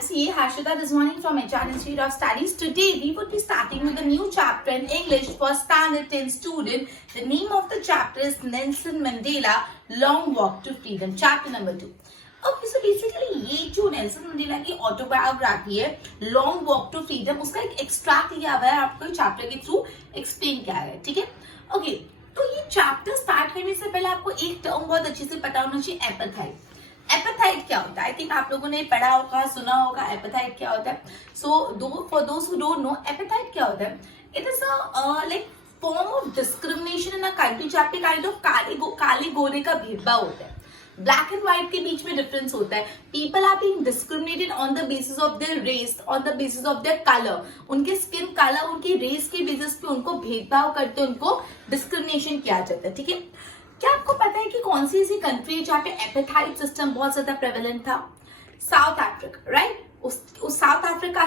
I'm CA Harshita this morning from HR Institute of Studies. Today we would be starting with a new chapter in English for Standard 10 student. The name of the chapter is Nelson Mandela Long Walk to Freedom, chapter number 2. Okay, so basically ये जो Nelson Mandela की autobiography है long walk to freedom, उसका एक extract लिया हुआ है, आपको चैप्टर के थ्रू एक्सप्लेन किया है. ठीक है, ओके. तो ये चैप्टर स्टार्ट करने से पहले आपको एक टर्म बहुत अच्छे से पता होना चाहिए, एपेथाइट. एपेथाइट क्या होता है? आई थिंक आप लोगों ने पढ़ा होगा, सुना होगा एपेथाइट क्या होता है. So for those who don't know apartheid क्या होता है, it is a like form of discrimination in a country जहाँ पे काइंड ऑफ काले गोरे का भेदभाव होता है. ब्लैक एंड व्हाइट के बीच में डिफरेंस होता है. People are being discriminated on the basis of their race, on the basis of their colour. उनके स्किन कलर, उनकी रेस के बेसिस पे उनको भेदभाव करते, उनको डिस्क्रिमिनेशन किया जाता है. ठीक है, क्या आपको पता है कि कौन सी ऐसी कंट्री है जहाँ पे एपेथाइट सिस्टम बहुत ज्यादा प्रेवलेंट था? South Africa, right. उस साउथ अफ्रीका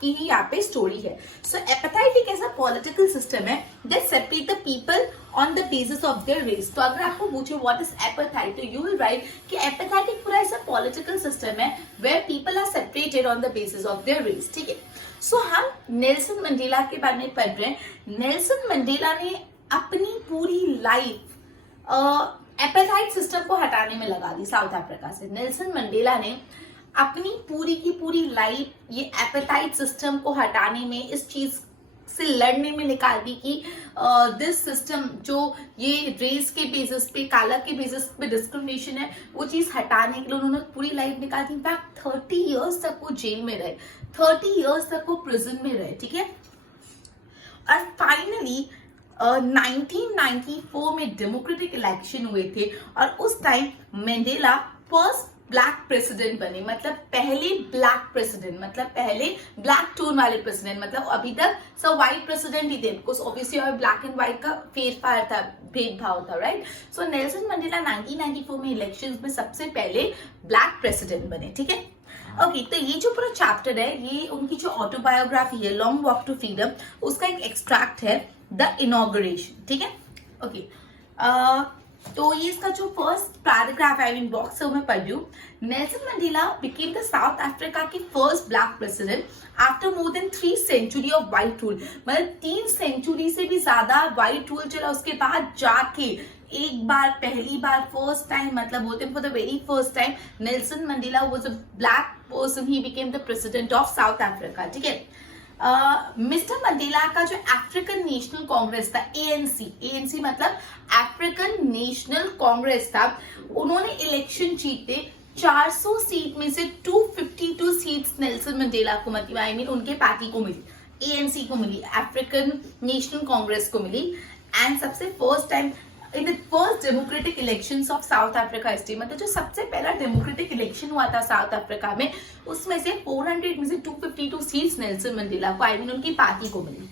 की ही यहाँ पे स्टोरी है. सो एपेथाइट एक ऐसा पॉलिटिकल सिस्टम है that separate the people on the basis of their race. तो अगर आपको पूछे व्हाट इज एपेथाइट, तो यू विल राइट कि एपेथाइट एक पूरा ऐसा पॉलिटिकल सिस्टम है where people are separated on the basis of their race. ठीक है, सो हम नेल्सन मंडेला के बारे में पढ़ रहे हैं. नेल्सन मंडेला ने अपनी पूरी लाइफ एपेथाइट सिस्टम को हटाने में लगा दी साउथ अफ्रीका से. नेल्सन मंडेला ने अपनी पूरी की पूरी लाइफ ये एपेथाइट सिस्टम को हटाने में, इस चीज से लड़ने में निकाल दी कि दिस सिस्टम जो ये रेस के बेसिस पे, काला के बेसिस पे डिस्क्रिमिनेशन है, वो चीज हटाने के लिए उन्होंने पूरी लाइफ निकाल दी. इनफैक्ट 30 इयर्स तक वो जेल में रहे, 30 इयर्स तक वो प्रिजन में रहे. ठीक है, और फाइनली 1994 में डेमोक्रेटिक इलेक्शन हुए थे और उस time Mandela first black president बने. मतलब पहले ब्लैक प्रेसिडेंट, मतलब पहले ब्लैक टोन वाले प्रेसिडेंट. मतलब अभी तक सब व्हाइट प्रेसिडेंट ही थे, बिकॉज ऑब्वियसली और ब्लैक एंड व्हाइट का फेरफार था, भेदभाव था, राइट. सो नेल्सन मंडेला 1994 में इलेक्शंस में सबसे पहले ब्लैक प्रेसिडेंट बने. ठीक है, ओके. तो ये जो पूरा चैप्टर है, ये उनकी जो ऑटोबायोग्राफी है लॉन्ग वॉक टू फ्रीडम, उसका एक एक्सट्रैक्ट है, द इनॉग्रेशन. ठीक है, ओके. तो ये इसका जो फर्स्ट पैराग्राफ है, आई मीन बॉक्स है, वो मैं पढ़ रही हूँ. Nelson Mandela became the South Africa की first black president after more than 3 century of white rule. मतलब 3 सेंचुरी से भी ज्यादा व्हाइट रूल चला, उसके बाद जाके एक बार, पहली बार, फर्स्ट टाइम, मतलब बोलते हैं for the very first time Nelson Mandela was a black person, he became the president of South Africa. ठीक है, मिस्टर मंडेला का जो अफ्रीकन नेशनल कांग्रेस था, एएनसी मतलब अफ्रीकन नेशनल कांग्रेस था, उन्होंने इलेक्शन जीते. 400 सीट में से 252 सीट्स नेल्सन मंडेला को, मतलब आई मीन उनके पार्टी को मिली, एएनसी को मिली, अफ्रीकन नेशनल कांग्रेस को मिली. एंड सबसे first time in the first democratic elections of South Africa history, मतलब जो सबसे पहला डेमोक्रेटिक इलेक्शन हुआ था साउथ अफ्रीका में, उसमें से 400 में से 252 सीट्स नेल्सन मंडेला को, आई मीन उनकी पार्टी को मिली.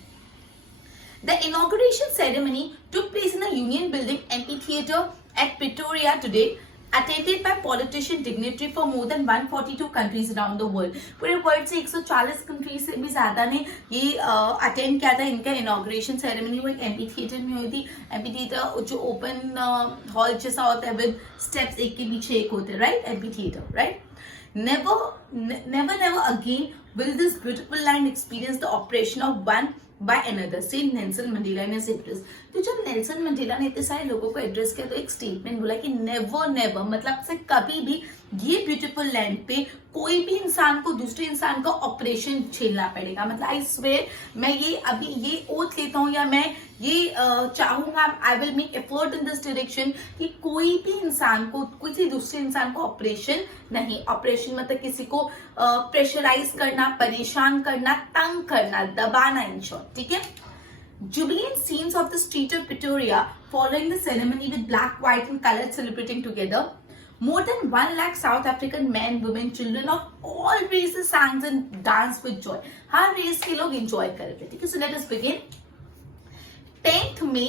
The inauguration ceremony took place in the Union Building amphitheater at Pretoria today, attended by politician dignitary for more than 142 countries around the world. पूरे world से 140 countries से भी ज्यादा ने ये अटेंड किया था. इनका इनॉग्रेशन सेरेमनी वो एक एम्फीथिएटर में हुई थी. एम्फीथिएटर जो ओपन हॉल जैसा होता है विद स्टेप्स, एक के पीछे एक होते हैं, right. Amphitheatre, right. Never again will this beautiful land experience the oppression of one by another, said Nelson Mandela in his address. तो जब नेल्सन मंडेला ने इतने सारे लोगों को एड्रेस किया तो एक स्टेटमेंट बोला कि नेवर मतलब से कभी भी ये ब्यूटीफुल लैंड पे कोई भी इंसान को दूसरे इंसान का ऑपरेशन झेलना पड़ेगा. मतलब आई स्वेयर, मैं ये अभी ये ओथ लेता हूँ, या मैं ये चाहूंगा, I will make effort in this direction कि कोई भी इंसान को, किसी दूसरे इंसान को ऑपरेशन नहीं. ऑपरेशन मतलब किसी को प्रेशराइज करना, परेशान करना, तंग करना, दबाना, इन शॉर्ट. ठीक है. Jubilant scenes of the street of Pretoria following the ceremony with black, white and colored celebrating together. More than 1 lakh South African men, women, children of all races sang and danced with joy. हर race के लोग enjoy कर रहे थे. ठीक है, so let us begin. 10th May,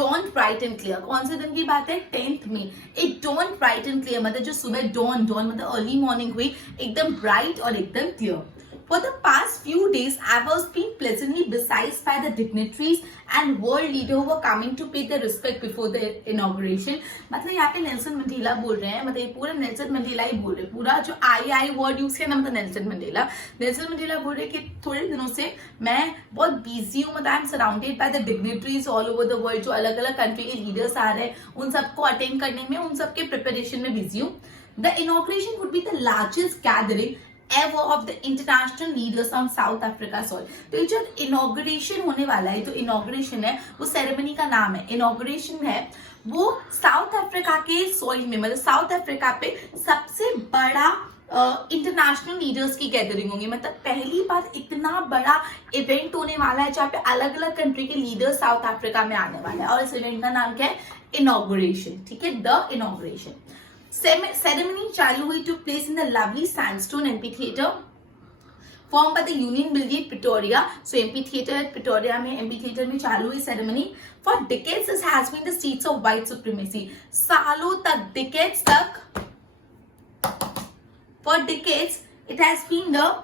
dawn bright and clear. कौन से दिन की बात है? 10th May. एक dawn bright and clear मतलब जो सुबह dawn मतलब अर्ली मॉर्निंग हुई, एकदम ब्राइट और एकदम clear. For the past few days, I was being pleasantly besieged by the dignitaries and world leaders who were coming to pay their respect before the inauguration. मतलब यहाँ पे Nelson Mandela बोल रहे हैं, मतलब ये पूरा नेल्सन मंडेला ही बोल रहे हैं, पूरा जो आई वर्ड यूज किया ना, मतलब नेल्सन मंडेला बोल रहे हैं कि थोड़े दिनों से मैं बहुत बिजी हूँ, मतलब I am surrounded by the dignitaries all over the world, जो अलग अलग कंट्री के लीडर्स आ रहे हैं, उन सबको अटेंड करने में, उन सबके प्रिपरेशन में बिजी हूँ. The inauguration would be the largest gathering ever of the international leaders on South Africa soil. तो ये जो inauguration होने वाला है, जो inauguration है, वो सेरेमनी का नाम है, inauguration है, वो साउथ अफ्रीका के सॉइल में, मतलब साउथ अफ्रीका पे सबसे बड़ा इंटरनेशनल लीडर्स की गैदरिंग होंगी. मतलब पहली बार इतना बड़ा इवेंट होने वाला है जहाँ पे अलग अलग कंट्री के लीडर्स साउथ अफ्रीका में आने वाले हैं, और इस इवेंट का नाम क्या है? इनॉग्रेशन. ठीक है, द इनॉग्रेशन. Ceremony चालू हुई took place in the lovely sandstone amphitheater formed by the Union Building Pretoria. So amphitheater at Pretoria में, amphitheater में चालू हुई ceremony. For decades this has been the seats of white supremacy. सालों तक, decades तक, for decades it has been the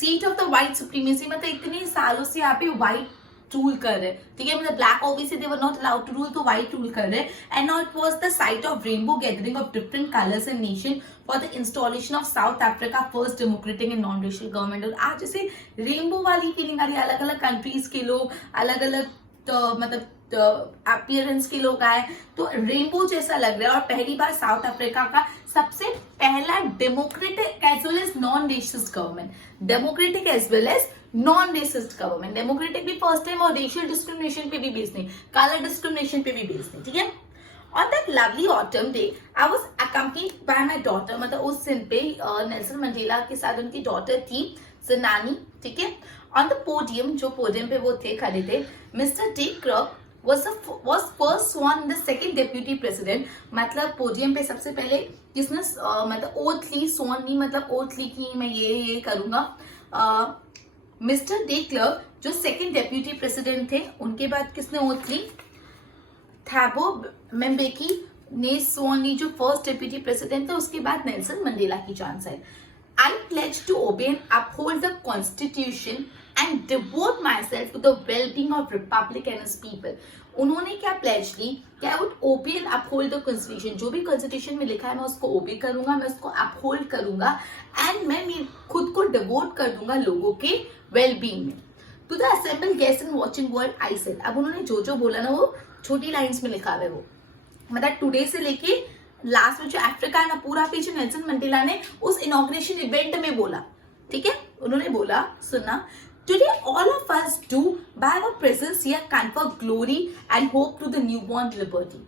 seat of the white supremacy. मतलब इतने सालों से यहाँ पे white रूल कर रहे, ठीक है, मतलब black obviously they were not allowed to rule, तो व्हाइट रूल कर रहे. And now it was the site of rainbow gathering of different colours and nation for the installation of South Africa first democratic and non racial government. और आज जैसे rainbow वाली feeling आ रही है, अलग अलग कंट्रीज के लोग, अलग अलग मतलब अपीयरेंस के लोग आए, तो रेनबो जैसा लग रहा है. और पहली बार साउथ अफ्रीका का सबसे पहला democratic as well as non racist government, democratic as well as non racist government. Democratic भी फर्स्ट टाइम, और रेशियल डिस्क्रिमिनेशन पे भी बेस्ड नहीं, कलर डिस्क्रिमिनेशन पे भी बेस्ड नहीं. ठीक है. On that lovely autumn day, I was accompanied by my daughter. मतलब उस दिन पे नेल्सन मंडेला के साथ उनकी डॉटर थी ज़नानी. ठीक है. On the podium, जो पोडियम पे वो थे, खड़े थे, Mr. de Klerk was first sworn the second deputy president. मतलब पोडियम पे सबसे पहले किसने मतलब ओथ ली, sworn नहीं मतलब ओथ ली कि मैं ये करूंगा. मिस्टर डे क्लर्क जो सेकंड डेप्यूटी प्रेसिडेंट थे, उनके बाद किसने ओथ ली? थैबो म्बेकी ने सोन ली, जो फर्स्ट डेप्यूटी प्रेसिडेंट थे. उसके बाद नेल्सन मंडेला की चांस है. I pledge to obey and uphold the constitution and devote myself to the wellbeing of republic and its people. उन्होंने क्या प्लेज ली? क्या वुड ओबे एंड अपहोल्ड द कॉन्स्टिट्यूशन. जो भी कॉन्स्टिट्यूशन में लिखा है मैं उसको ओबे करूंगा, मैं उसको अपहोल्ड करूंगा, एंड मैं खुद को डिवोट कर दूंगा लोगों के वेलबींग में. To the assemble guest and watching world I said. अब उन्होंने जो जो बोला ना वो छोटी लाइंस में लिखा हुआ है, वो मतलब टुडे से लेके लास्ट में जो अफ्रीका है ना, पूरा पेज नेल्सन मंडेला ने उस इनॉग्रेशन इवेंट में बोला. ठीक है, उन्होंने बोला, सुनना. Today, all of us do, by our presence here, confer glory and hope to the newborn liberty.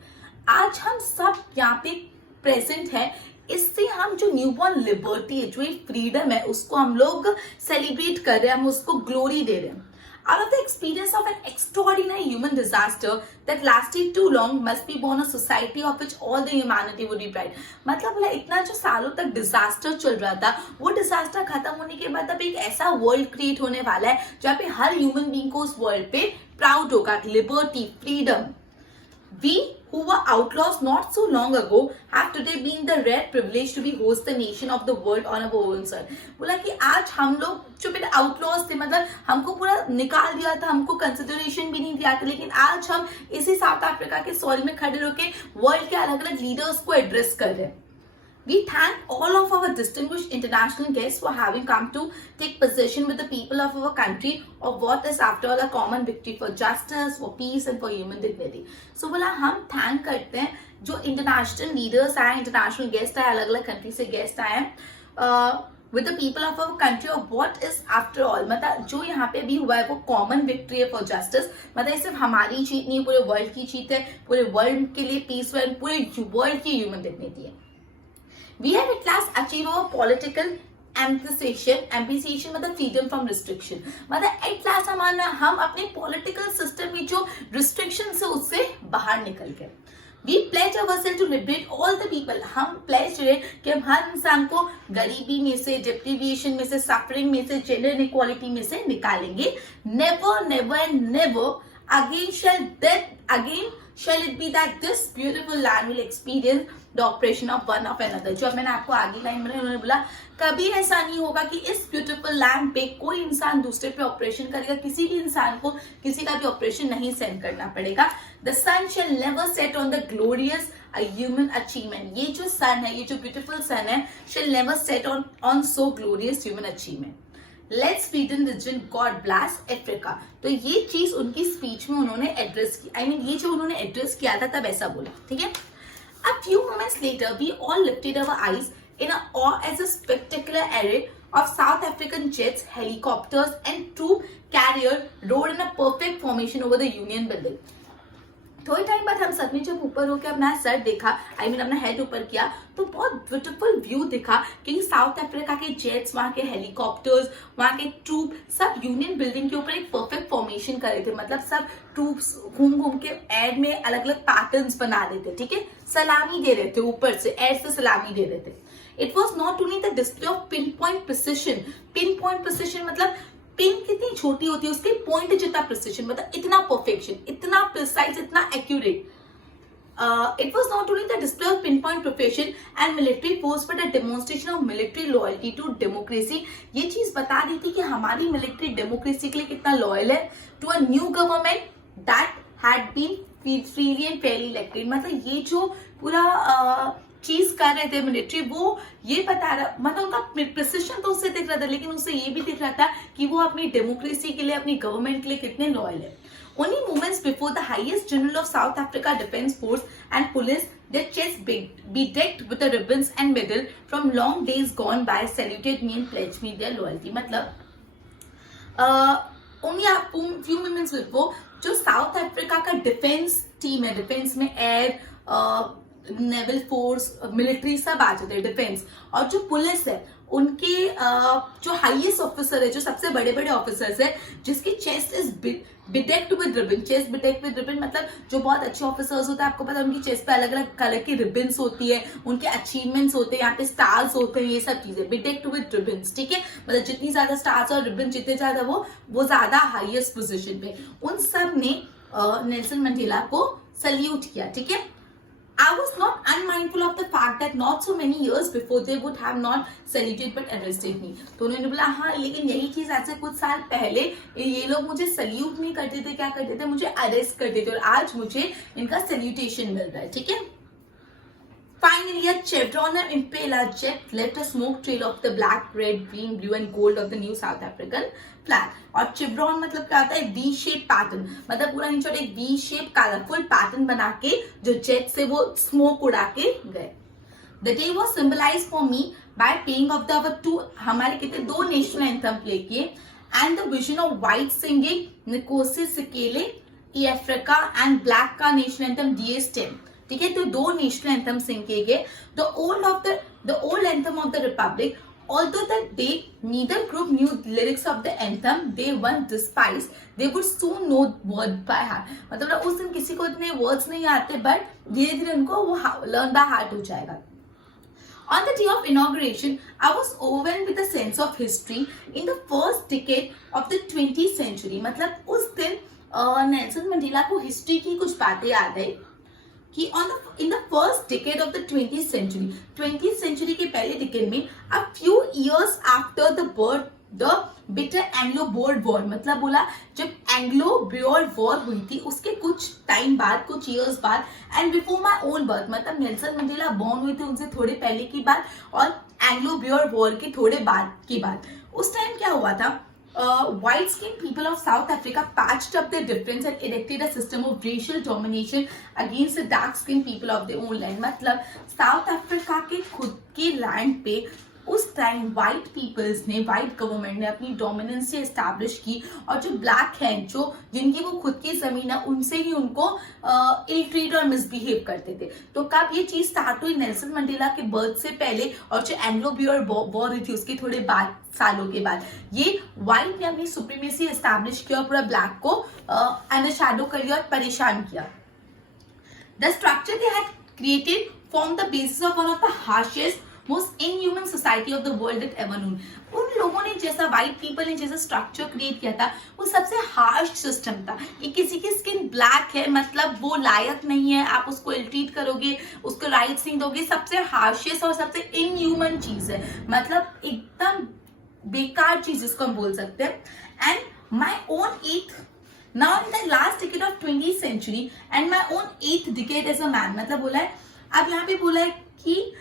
आज हम सब यहाँ पे प्रेजेंट है, इससे हम जो न्यूबॉर्न लिबर्टी है, जो फ्रीडम है, उसको हम लोग सेलिब्रेट कर रहे हैं, हम उसको ग्लोरी दे रहे हैं. Out of the experience of an extraordinary human disaster that lasted too long, must be born a society of which all the humanity would be proud. मतलब बोला इतना जो सालों तक डिजास्टर चल रहा था, वो डिजास्टर खत्म होने के बाद अब एक ऐसा वर्ल्ड क्रिएट होने वाला है जहाँ पे हर ह्यूमन बीइंग को उस वर्ल्ड पे प्राउड होगा. Liberty, freedom. We who were outlaws not so long ago have today been the rare privilege to be host the nation of the world on our own soil. बोला कि आज हम लोग जो पहले आउटलॉज थे, मतलब हमको पूरा निकाल दिया था, हमको कंसिडरेशन भी नहीं दिया था, लेकिन आज हम इसी साउथ अफ्रीका के सॉइल में खड़े होकर वर्ल्ड के अलग अलग लीडर्स को एड्रेस कर रहे हैं. We thank all of our distinguished international guests for having come to take possession with the people of our country of what is after all a common victory for justice, for peace and for human dignity. So बोला हम thank करते हैं जो international leaders आए, international guest आए, अलग अलग country से गेस्ट आए, with the people of our country of what is after all, मतलब जो यहाँ पे भी हुआ है वो कॉमन विक्ट्री है फॉर जस्टिस. मतलब सिर्फ हमारी जीत नहीं, पूरे वर्ल्ड की जीत है, पूरे वर्ल्ड के लिए पीस है, पूरे वर्ल्ड की ह्यूमन डिग्निटी है. We have at last achieved our political ambition मतलब freedom from restriction. मतलब at last हम अपने political system में जो restrictions है उससे बाहर निकल गए. We pledge ourselves to liberate all the people. हम pledge रहे कि हम हर इंसान को गरीबी में से, deprivation में से, suffering में से, gender inequality में से निकालेंगे. Never, never and never again shall death again shall it be that this beautiful land will experience the oppression of one of another. जो मैंने आपको आगे लाइन में उन्होंने बोला कभी ऐसा नहीं होगा कि इस ब्यूटीफुल लैंड पे कोई इंसान दूसरे पे ऑपरेशन करेगा, किसी भी इंसान को किसी का भी ऑपरेशन नहीं सहन करना पड़ेगा. The sun shall never set on the glorious a human achievement. ये जो सन है, ये जो ब्यूटीफुल सन है, shall never set on so glorious human achievement. Let's feed in religion, God bless Africa. तो ये चीज उनकी स्पीच में उन्होंने एड्रेस की, ये जो उन्होंने एड्रेस किया था तब ऐसा बोला, ठीक है. A few moments later, we all lifted our eyes in awe as a spectacular array of South African jets, helicopters, and troop carrier rode in a perfect formation over the Union Building. थोड़े time बाद हम सब ने जब ऊपर होकर अपना sir देखा, अपना हेड ऊपर किया, तो बहुत ब्यूटीफुल व्यू दिखा कि साउथ अफ्रीका के जेट्स, वहां के हेलीकॉप्टर्स, वहां के ट्रूप सब यूनियन बिल्डिंग के ऊपर एक परफेक्ट फॉर्मेशन कर रहे थे. मतलब सब ट्रूप्स घूम घूम के एयर में अलग अलग पैटर्न्स बना रहे थे, ठीक है, सलामी दे रहे थे, ऊपर से एयर से सलामी दे रहे थे. It was not only the display of pin point precision मतलब पिन कितनी छोटी होती है, उसके पॉइंट जितना प्रिसिशन, मतलब इतना परफेक्शन, इतना प्रिसाइज, इतना accurate. It was not only the display of pinpoint profession and military force but a demonstration of military loyalty to democracy. ये चीज बता रही थी कि हमारी मिलिट्री डेमोक्रेसी के लिए कितना लॉयल है to a new government that had been freely and fairly elected. मतलब ये जो पूरा चीज कर रहे थे मिलिट्री, वो ये बता रहा, मतलब उनका प्रिसिशन तो उससे दिख रहा था, लेकिन उससे ये भी दिख रहा था कि वो अपनी डेमोक्रेसी के लिए, अपनी गवर्नमेंट के लिए कितने लॉयल है. Only moments before the highest general of South Africa Defence Force and police, their chests bedecked with the ribbons and medal from long days gone by, saluted me and pledged me their loyalty. मतलब only a few moments before जो south Africa का defence team है, defence में air, naval force, military सब आ जाते हैं defence, और जो पुलिस है उनके जो हाईएस्ट ऑफिसर है, जो सबसे बड़े बड़े ऑफिसर्स है, जिसकी chest is bedecked with ribbon. Chest bedecked with ribbon मतलब जो बहुत अच्छे ऑफिसर्स होते हैं, आपको पता है उनकी चेस्ट पे अलग अलग कलर की रिबन्स होती है, उनके अचीवमेंट्स होते हैं, यहाँ पे स्टार्स होते हैं, ये सब चीजें बिडेक्ड विद रिबन्स, ठीक है. मतलब जितनी ज्यादा स्टार्स और रिबन, जितने ज्यादा वो ज्यादा हाईएस्ट पोजीशन पे. उन सब ने नेल्सन मंडेला को सल्यूट किया, ठीक है. I was not unmindful of the fact that not so many years before they would have not saluted but arrested me. तो उन्होंने बोला हाँ, लेकिन यही चीज ऐसे कुछ साल पहले ये लोग मुझे सल्यूट नहीं करते थे, क्या करते थे, मुझे अरेस्ट करते थे, और आज मुझे इनका सल्यूटेशन मिल रहा है, ठीक है. Finally, a chevron and impeller jet left a smoke trail of the black, red, green, blue and gold of the new South African flag. और chevron मतलब क्या होता है, V shape pattern, मतलब पूरा नीचे एक V shape कलरफुल पैटर्न बना के जो जेट से वो स्मोक उड़ा के गए. The day was symbolized for me by playing of the two, हमारे कितने दो नेशनल एंथम प्ले किए, and the vision of white singing Nkosi Sikelel Africa and black का नेशनल एंथम DS10, ठीक है. तो दो नेशनल एंथम सिंग किए गए. The old anthem of the Republic. Although that day neither group knew lyrics of the anthem they once despised, they would soon know word by heart. मतलब उस दिन किसी को इतने वर्ड्स नहीं आते, बट धीरे धीरे उनको वो लर्न बाय हार्ट हो जाएगा. On the day of inauguration, I was overwhelmed with a sense of history in the first decade of the 20th century. मतलब उस दिन नेल्सन मंडेला को हिस्ट्री की कुछ बातें याद आई कि in the first decade of the 20th century के पहले डिकेड में, a few years after the bitter Anglo-Boer war, मतलब बोला जब Anglo-Boer war हुई थी उसके कुछ टाइम बाद, कुछ years बाद, and before my own birth, मतलब नेल्सन मंडेला बॉर्न हुए थे उनसे थोड़े पहले की बात, और Anglo-Boer war के थोड़े बाद की बात. उस टाइम क्या हुआ था, white-skinned people of South Africa patched up their difference and erected a system of racial domination against the dark-skinned people of their own land. मतलब साउथ अफ्रीका के खुद के लैंड पे उस टाइम व्हाइट पीपल्स ने, व्हाइट गवर्नमेंट ने अपनी dominance से एस्टैब्लिश की, और जो ब्लैक हैं, जो जिनकी वो खुद की जमीन है, उनसे ही उनको इल ट्रीट और मिसबिहेव करते थे. तो कब ये चीज स्टार्ट हुई, नेल्सन मंडेला के बर्थ से पहले, और जो एंग्लो-बोयर वॉर हुई थी उसके थोड़े बाद, सालों के बाद, ये व्हाइट ने अपनी सुप्रीमेसी एस्टैब्लिश किया और पूरा ब्लैक को अंडरशैडो कर दिया और परेशान किया. The structure they had created formed the basis of one of the harshest, most inhuman society of the world that ever known. उन लोगों ने जैसा व्हाइट पीपल ने जैसा स्ट्रक्चर क्रिएट किया था वो सबसे हार्श सिस्टम था कि किसी की स्किन ब्लैक है मतलब वो लायक नहीं है, आप उसको इल ट्रीट करोगे, उसको राइट्स नहीं दोगे, सबसे हार्शेस्ट और सबसे इनह्यूमन चीज है, मतलब एकदम बेकार चीज जिसको हम बोल सकते हैं। And my own eighth now in the last decade of 20th century and my own eighth decade as a man, मतलब बोला है अब यहाँ पे बोला है कि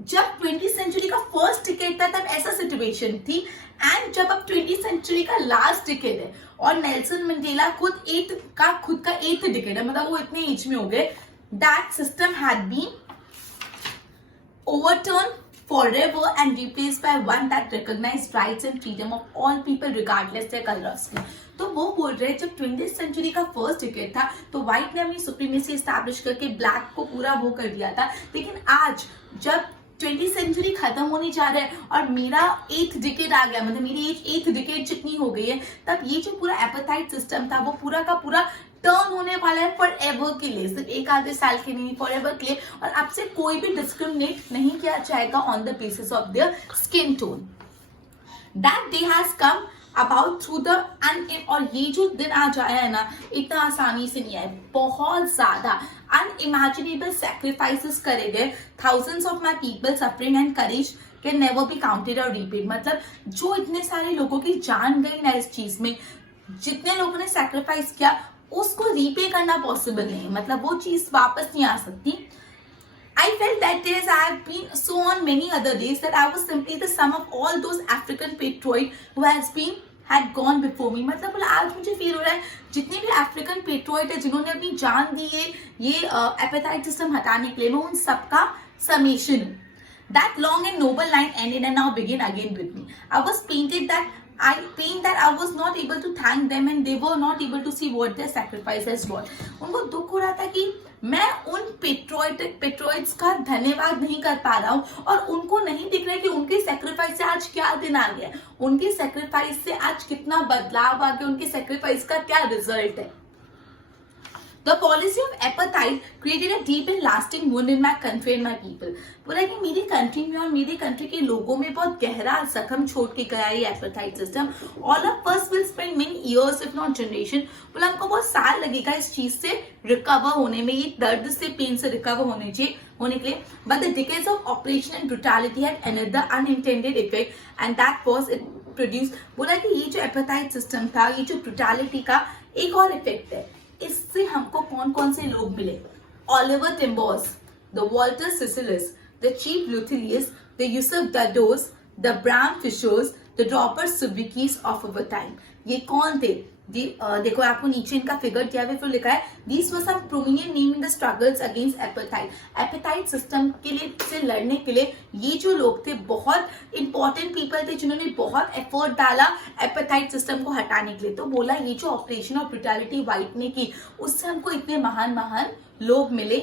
जब 20th सेंचुरी का फर्स्ट डिकेड था तब ऐसा सिचुएशन थी, एंड जब अब 20th सेंचुरी का लास्ट डिकेड है और नेल्सन मंडेला खुद का एथ डिकेड है, मतलब वो इतने एज में हो गए, that system had been overturned forever and replaced by one that recognized rights and freedom of all people regardless their color of skin। तो वो बोल रहे हैं जब 20th सेंचुरी का फर्स्ट डिकेड था तो व्हाइट ने अपनी सुप्रीमेसी एस्टैब्लिश करके ब्लैक को पूरा वो कर दिया था, लेकिन आज जब 20th सेंचुरी खत्म होने जा रहा है और मेरा एथ डिकेड आ गया, मतलब मेरी एज एथ डिकेड जितनी हो गई है, तब ये जो पूरा एपेटाइट सिस्टम था वो पूरा का पूरा टर्न होने वाला है फॉर एवर के लिए, सिर्फ एक आधे साल के नहीं, फॉर एवर के लिए, और आपसे कोई भी डिस्क्रिमिनेट नहीं किया जाएगा on the basis of their skin tone. That day has come about through the और ये जो दिन आज आया है ना इतना आसानी से नहीं आया, बहुत ज्यादा unimaginable sacrifices करे गए, thousands of my people suffering and courage can never be counted or repaid। मतलब जो इतने सारे लोगों की जान गई ना इस चीज में, जितने लोगों ने सैक्रिफाइस किया उसको रीपे करना पॉसिबल नहीं, मतलब वो चीज वापस नहीं आ सकती। I felt that days I have been so on many other days that I was simply the sum of all those African patriots who had gone before me। मतलब बोला आज मुझे फील हो रहा है जितने भी अफ्रीकन पेट्रोइट है जिन्होंने अपनी जान दी है ये एपेटाइट सिस्टम हटाने के लिए, मैं उन सबका समेशन हूँ। That long and noble line ended and now begin again with me। I was pained that I was not able to thank them and they were not able to see what their sacrifice has brought। उनको दुख हो रहा था कि मैं उन पेट्रोइट्स का धन्यवाद नहीं कर पा रहा हूँ और उनको नहीं दिख रहा है कि उनके सेक्रीफाइस से आज क्या दिन आ गया, उनके सेक्रीफाइस से आज कितना बदलाव आ गया, उनके सेक्रीफाइस का क्या रिजल्ट है। The policy of apartheid created a deep and lasting wound in my country and my people। बोला कि मेरी कंट्री में और मेरे कंट्री के लोगों में बहुत गहरा जख्म छोड़ के गया ये apartheid system. All of us will spend many years if not generation। बोला हमको बहुत साल लगेगा इस चीज से रिकवर होने में, ये दर्द से पेन से रिकवर होने के लिए। But the decades of oppression and brutality had another unintended effect and that was it produced। बोला कि ये जो एपेटाइट सिस्टम था, ये जो ब्रुटैलिटी का एक और इफेक्ट है, इससे हमको कौन कौन से लोग मिले, Oliver Tambos, the Walter Sisulus, the chief Luthulis, the Yusuf Dadoos, the Bram Fischers, the Robert Sobukwes of our time. ये कौन थे? देखो आपको नीचे इनका फिगर दिया हुआ, फिर लिखा है these were some prominent name in the struggles against apartheid. Apartheid system के लिए से लड़ने के लिए ये जो लोग थे बहुत इंपॉर्टेंट पीपल थे जिन्होंने बहुत एफर्ट डाला एपेटाइट सिस्टम को हटाने के लिए। तो बोला ये जो ऑपरेशन ऑफ ब्रुटैलिटी व्हाइट ने की उससे हमको इतने महान महान लोग मिले,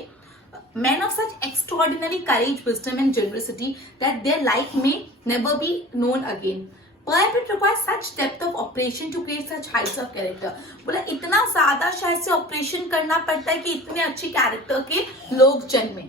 men of such extraordinary courage, wisdom and generosity that their like may never be known again। Perhaps it requires such depth of operation to create such heights of character। बोला इतना ज्यादा शायद से ऑपरेशन करना पड़ता है कि इतने अच्छे कैरेक्टर के लोग जन्मे।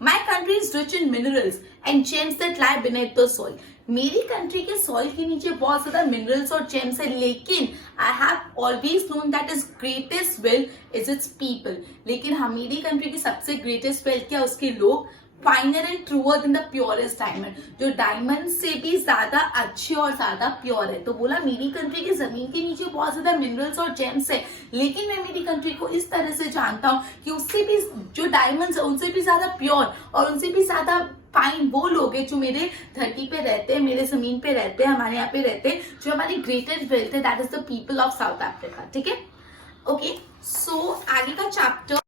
My country is rich in minerals and gems that lie beneath the soil। मेरी कंट्री के सॉइल के नीचे बहुत ज्यादा मिनरल्स और जेम्स है, लेकिन I have always known that is greatest wealth is it's people. लेकिन हमारी कंट्री की सबसे ग्रेटेस्ट वेल्थ क्या, उसके लोग, finer and truer than the purest diamond, जो डायमंड से भी ज्यादा अच्छे और ज्यादा प्योर है। तो बोला मेरी कंट्री की जमीन के नीचे बहुत ज्यादा मिनरल्स और जेम्स है, लेकिन मैं मेरी कंट्री को इस तरह से जानता हूँ कि उससे भी जो डायमंड्स है उनसे भी ज्यादा प्योर और उनसे भी ज्यादा फाइन वो लोग हैं जो मेरे धरती पे रहते हैं, मेरे जमीन पे रहते हैं, हमारे यहाँ पे रहते हैं, जो हमारी ग्रेटेस्ट वेल्थ है, that is the people of South Africa. ठीक है, ओके। सो आगे का चैप्टर